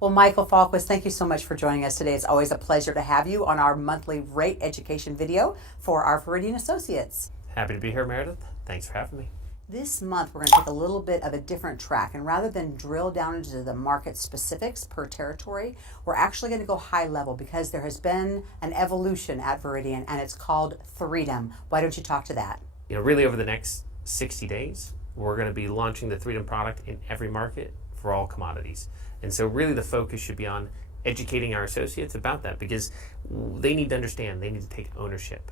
Well, Michael Fallquist, thank you so much for joining us today. It's always a pleasure to have you on our monthly rate education video for our Viridian associates. Happy to be here, Meredith. Thanks for having me. This month, we're going to take a little bit of a different track, and rather than drill down into the market specifics per territory, we're actually going to go high level because there has been an evolution at Viridian, and it's called Freedom. Why don't you talk to that? Really over the next 60 days, we're going to be launching the Freedom product in every market for all commodities. And so really the focus should be on educating our associates about that because they need to understand, they need to take ownership.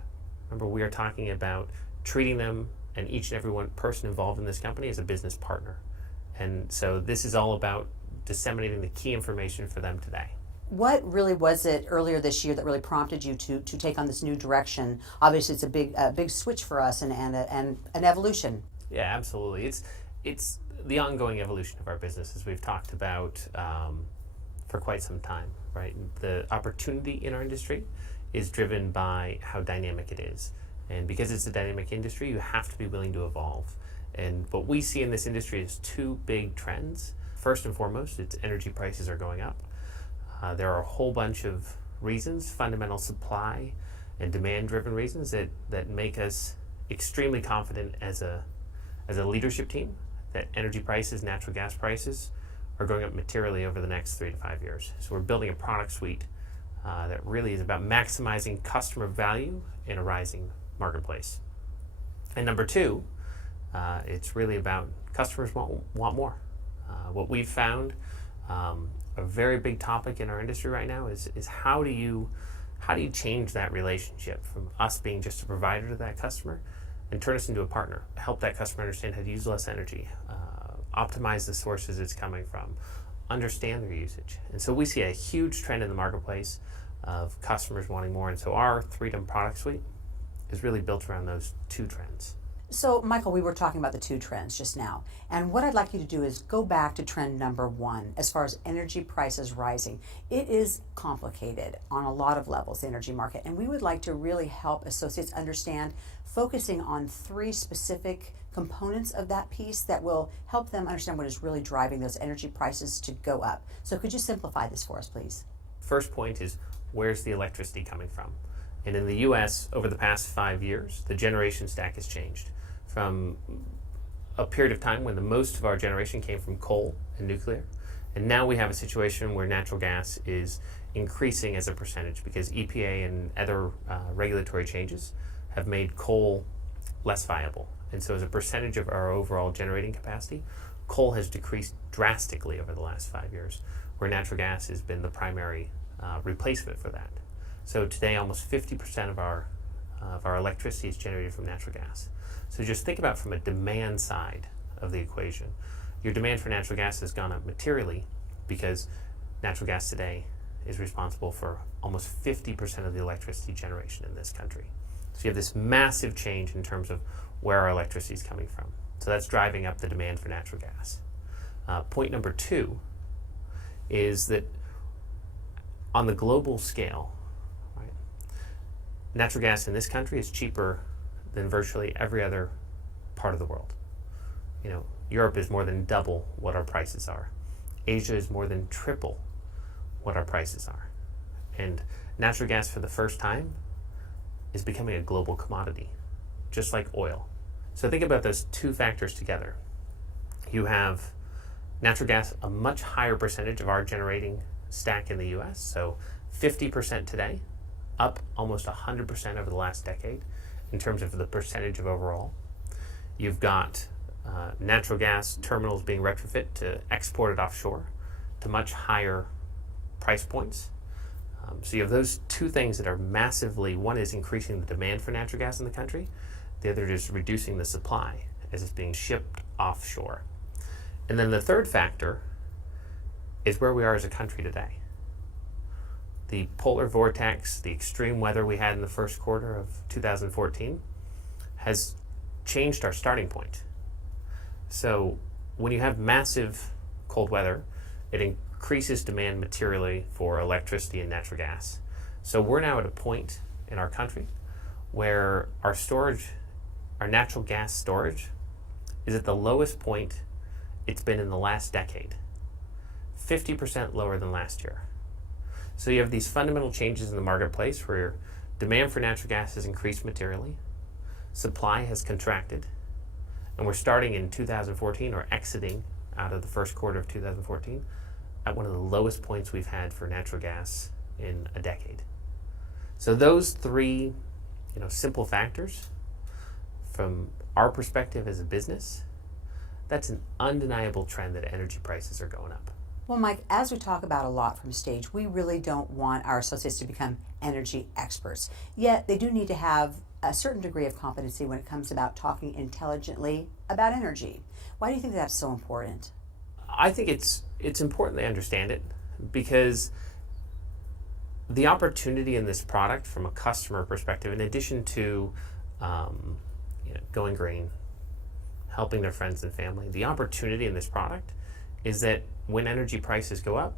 Remember, we are talking about treating them and each and every one person involved in this company as a business partner. And so this is all about disseminating the key information for them today. What really was it earlier this year that really prompted you to take on this new direction? Obviously, it's a big switch for us and an evolution. Yeah, absolutely. It's the ongoing evolution of our business, as we've talked about for quite some time, right? The opportunity in our industry is driven by how dynamic it is. And because it's a dynamic industry, you have to be willing to evolve. And what we see in this industry is two big trends. First and foremost, it's energy prices are going up. There are a whole bunch of reasons, fundamental supply and demand-driven reasons that make us extremely confident as a leadership team that energy prices, natural gas prices, are going up materially over the next 3 to 5 years. So we're building a product suite that really is about maximizing customer value in a rising marketplace. And number two, it's really about customers want more. What we've found, a very big topic in our industry right now is how do you change that relationship from us being just a provider to that customer and turn us into a partner, help that customer understand how to use less energy, optimize the sources it's coming from, understand their usage. And so we see a huge trend in the marketplace of customers wanting more. And so our Freedom product suite is really built around those two trends. So, Michael, we were talking about the two trends just now. And what I'd like you to do is go back to trend number one as far as energy prices rising. It is complicated on a lot of levels, the energy market. And we would like to really help associates understand, focusing on three specific components of that piece that will help them understand what is really driving those energy prices to go up. So could you simplify this for us, please? First point is, where's the electricity coming from? And in the US, over the past 5 years, the generation stack has changed from a period of time when the most of our generation came from coal and nuclear. And now we have a situation where natural gas is increasing as a percentage because EPA and other regulatory changes have made coal less viable. And so as a percentage of our overall generating capacity, coal has decreased drastically over the last 5 years, where natural gas has been the primary replacement for that. So today, almost 50% of our electricity is generated from natural gas. So just think about from a demand side of the equation. Your demand for natural gas has gone up materially because natural gas today is responsible for almost 50% of the electricity generation in this country. So you have this massive change in terms of where our electricity is coming from. So that's driving up the demand for natural gas. Point number two is that on the global scale, right, natural gas in this country is cheaper than virtually every other part of the world. Europe is more than double what our prices are. Asia is more than triple what our prices are. And natural gas for the first time is becoming a global commodity, just like oil. So think about those two factors together. You have natural gas, a much higher percentage of our generating stack in the US, so 50% today, up almost 100% over the last decade in terms of the percentage of overall. You've got natural gas terminals being retrofit to export it offshore to much higher price points. So you have those two things that are massively, one is increasing the demand for natural gas in the country, the other is reducing the supply as it's being shipped offshore. And then the third factor is where we are as a country today. The polar vortex, the extreme weather we had in the first quarter of 2014 has changed our starting point. So when you have massive cold weather, it increases demand materially for electricity and natural gas. So we're now at a point in our country where our storage, our natural gas storage, is at the lowest point it's been in the last decade. 50% lower than last year. So you have these fundamental changes in the marketplace where demand for natural gas has increased materially, supply has contracted, and we're starting in 2014 or exiting out of the first quarter of 2014 at one of the lowest points we've had for natural gas in a decade. So those three, simple factors from our perspective as a business, that's an undeniable trend that energy prices are going up. Well, Mike, as we talk about a lot from stage, we really don't want our associates to become energy experts. Yet they do need to have a certain degree of competency when it comes about talking intelligently about energy. Why do you think that's so important? I think it's important they understand it because the opportunity in this product from a customer perspective, in addition to going green, helping their friends and family, the opportunity in this product is that when energy prices go up,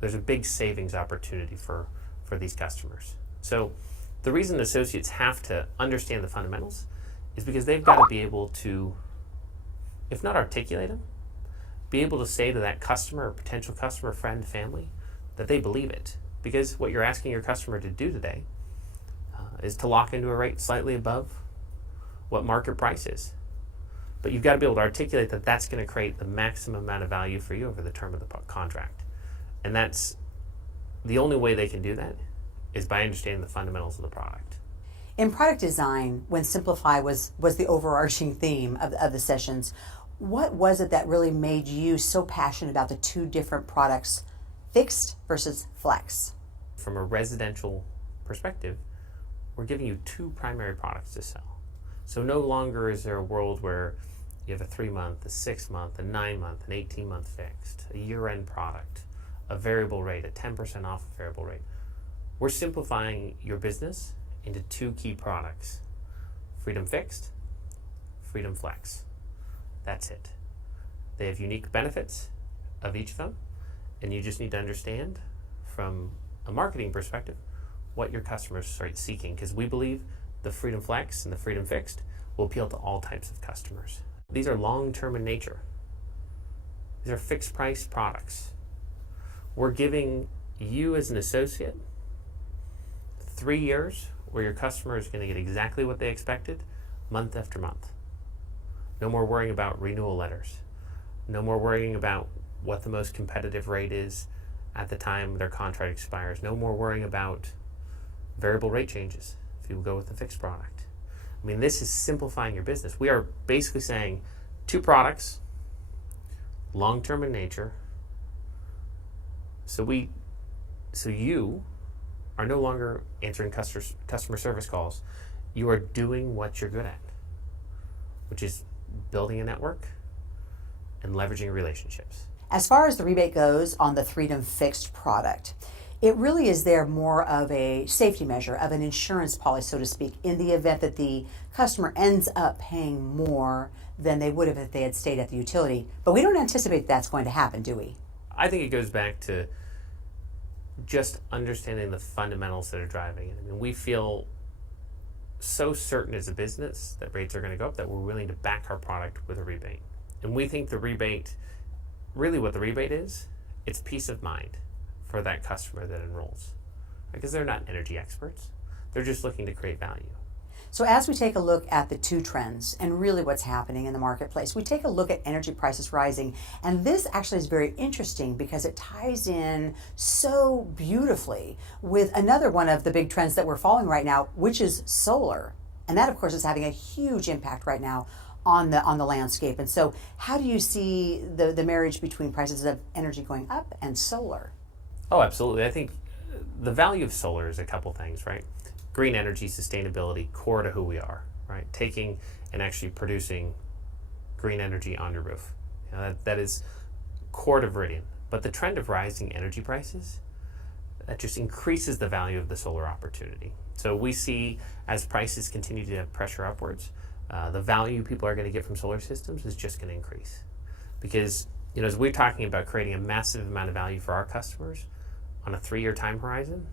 there's a big savings opportunity for these customers. So the reason associates have to understand the fundamentals is because they've got to be able to, if not articulate them, be able to say to that customer or potential customer, friend, family, that they believe it. Because what you're asking your customer to do today is to lock into a rate slightly above what market price is. But you've got to be able to articulate that that's going to create the maximum amount of value for you over the term of the contract. And that's the only way they can do that is by understanding the fundamentals of the product. In product design, when Simplify was the overarching theme of the sessions, what was it that really made you so passionate about the two different products, fixed versus flex? From a residential perspective, we're giving you two primary products to sell. So no longer is there a world where you have a 3-month, a 6-month, a 9-month, an 18-month fixed, a year-end product, a variable rate, a 10% off a variable rate. We're simplifying your business into two key products, Freedom Fixed, Freedom Flex. That's it. They have unique benefits of each of them, and you just need to understand from a marketing perspective what your customers are seeking, because we believe the Freedom Flex and the Freedom Fixed will appeal to all types of customers. These are long-term in nature. These are fixed price products. We're giving you as an associate 3 years where your customer is going to get exactly what they expected month after month. No more worrying about renewal letters. No more worrying about what the most competitive rate is at the time their contract expires. No more worrying about variable rate changes if you go with the fixed product. I mean, this is simplifying your business. We are basically saying two products, long-term in nature. So you are no longer answering customer service calls. You are doing what you're good at, which is building a network and leveraging relationships. As far as the rebate goes on the Freedom Fixed product, it really is there more of a safety measure, of an insurance policy, so to speak, in the event that the customer ends up paying more than they would have if they had stayed at the utility. But we don't anticipate that's going to happen, do we? I think it goes back to just understanding the fundamentals that are driving it. I mean, we feel so certain as a business that rates are going to go up that we're willing to back our product with a rebate. And we think the rebate, really what the rebate is, it's peace of mind for that customer that enrolls. Because they're not energy experts. They're just looking to create value. So as we take a look at the two trends and really what's happening in the marketplace, we take a look at energy prices rising. And this actually is very interesting because it ties in so beautifully with another one of the big trends that we're following right now, which is solar. And that, of course, is having a huge impact right now on the landscape. And so how do you see the marriage between prices of energy going up and solar? Oh, absolutely. I think the value of solar is a couple things, right? Green energy, sustainability, core to who we are, right? Taking and actually producing green energy on your roof. That is core to Viridian. But the trend of rising energy prices, that just increases the value of the solar opportunity. So we see as prices continue to have pressure upwards, the value people are going to get from solar systems is just going to increase. Because as we're talking about creating a massive amount of value for our customers on a 3-year time horizon,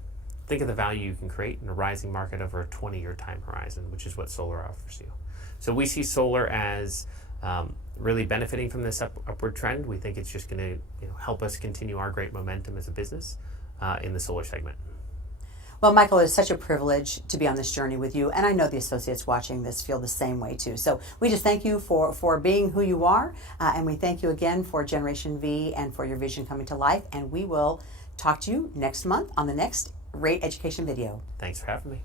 think of the value you can create in a rising market over a 20-year time horizon, which is what solar offers you. So we see solar as really benefiting from this upward trend. We think it's just going to help us continue our great momentum as a business in the solar segment. Well, Michael, it's such a privilege to be on this journey with you, and I know the associates watching this feel the same way too. So we just thank you for being who you are, and we thank you again for Generation V and for your vision coming to life, and we will talk to you next month on the next Rate Education video. Thanks for having me.